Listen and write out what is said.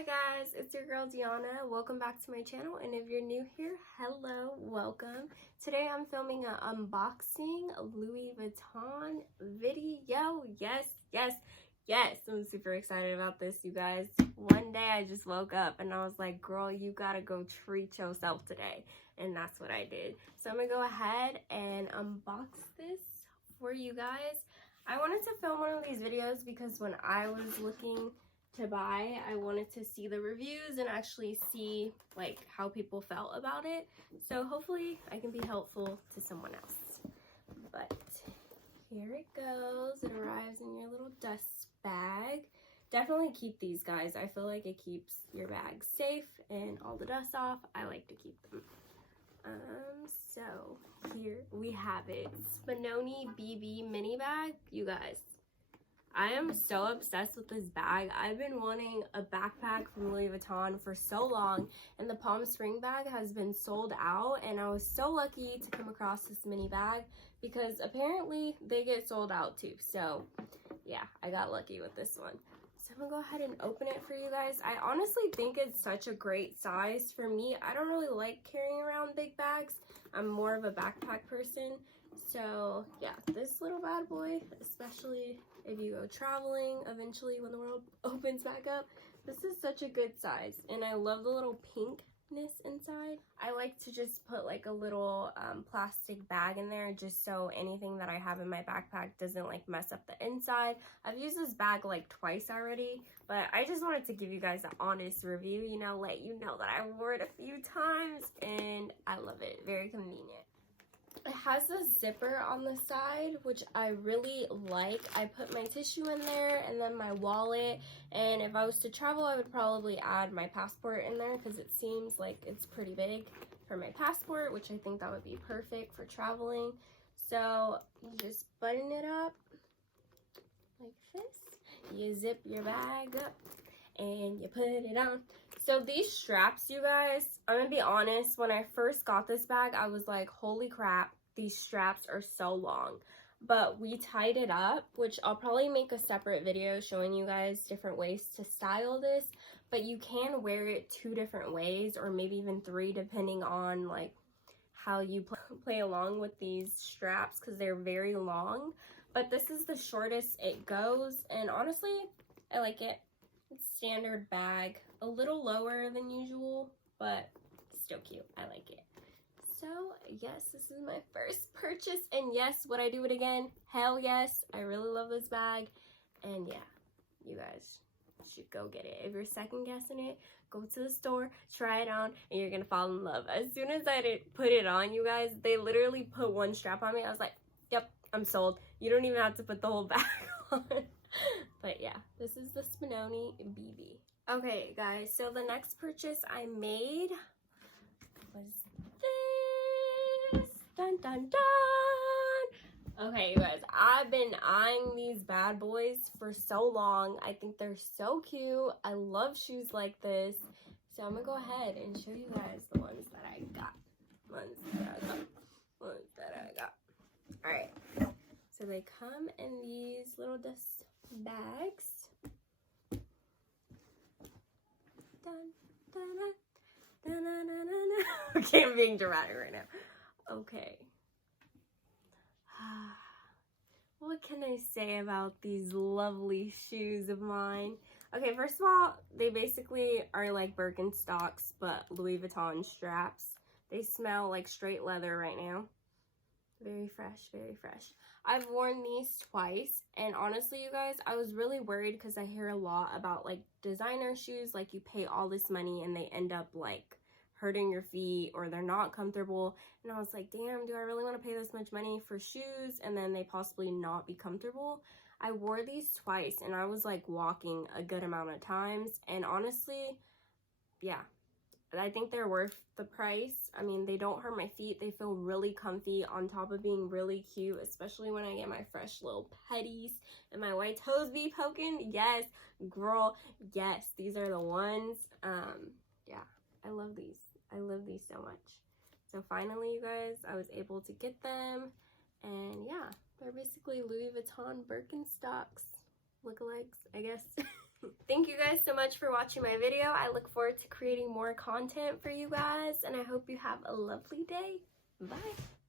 Hi guys, it's your girl Deanna. Welcome back to my channel, and if you're new here, hello, welcome. Today I'm filming an unboxing Louis Vuitton video. Yes, I'm super excited about this, you guys. One day I just woke up and I was like, girl, you gotta go treat yourself today, and that's what I did. So I'm gonna go ahead and unbox this for you guys. I wanted to film one of these videos because when I was looking to buy, I wanted to see the reviews and actually see like how people felt about it. So hopefully I can be helpful to someone else. But here it goes. It arrives in your little dust bag. Definitely keep these, guys. I feel like it keeps your bag safe and all the dust off. I like to keep them. So here we have it. SPERONE BB mini bag. You guys, I am so obsessed with this bag. I've been wanting a backpack from Louis Vuitton for so long, and the Palm Spring bag has been sold out, and I was so lucky to come across this mini bag because apparently they get sold out too. So yeah, I got lucky with this one. So I'm gonna go ahead and open it for you guys. I honestly think it's such a great size for me. I don't really like carrying around big bags. I'm more of a backpack person. So yeah, this little bad boy, especially if you go traveling eventually when the world opens back up, this is such a good size. And I love the little pinkness inside. I like to just put like a little plastic bag in there just so anything that I have in my backpack doesn't like mess up the inside. I've used this bag like twice already, but I just wanted to give you guys an honest review, you know, let you know that I wore it a few times and I love it. Very convenient. It has a zipper on the side, which I really like. I put my tissue in there and then my wallet, and if I was to travel, I would probably add my passport in there because it seems like it's pretty big for my passport, which I think that would be perfect for traveling. So you just button it up like this. You zip your bag up and you put it on. So these straps, you guys, I'm gonna be honest, when I first got this bag, I was like, holy crap, these straps are so long. But we tied it up, which I'll probably make a separate video showing you guys different ways to style this, but you can wear it 2 different ways, or maybe even 3, depending on like how you play along with these straps, because they're very long. But this is the shortest it goes, and honestly, I like it. It's standard bag, a little lower than usual, but still cute. I like it. So yes, this is my first purchase, and yes, would I do it again? Hell yes. I really love this bag, and yeah, you guys should go get it. If you're second guessing it, go to the store, try it on, and you're gonna fall in love. As soon as I put it on, you guys, they literally put one strap on me. I was like, yep, I'm sold. You don't even have to put the whole bag on. But yeah, this is the SPERONE BB. Okay, guys, so the next purchase I made was this. Dun, dun, dun. Okay, you guys, I've been eyeing these bad boys for so long. I think they're so cute. I love shoes like this. So I'm gonna go ahead and show you guys the ones that I got. All right, so they come in these little dust bags. Okay, I'm being dramatic right now. Okay. What can I say about these lovely shoes of mine? Okay, first of all, they basically are like Birkenstocks, but Louis Vuitton straps. They smell like straight leather right now. Very fresh, very fresh. I've worn these twice, and honestly, you guys, I was really worried because I hear a lot about like designer shoes, like you pay all this money and they end up like hurting your feet or they're not comfortable. And I was like, damn, do I really want to pay this much money for shoes and then they possibly not be comfortable? I wore these twice and I was like walking a good amount of times, and honestly, yeah, I think they're worth the price. I mean, they don't hurt my feet. They feel really comfy on top of being really cute, especially when I get my fresh little petties and my white toes be poking. Yes, girl, yes, these are the ones. Yeah, I love these. I love these so much. So finally, you guys, I was able to get them, and yeah, they're basically Louis Vuitton Birkenstocks lookalikes, I guess. Thank you guys so much for watching my video. I look forward to creating more content for you guys, and I hope you have a lovely day. Bye.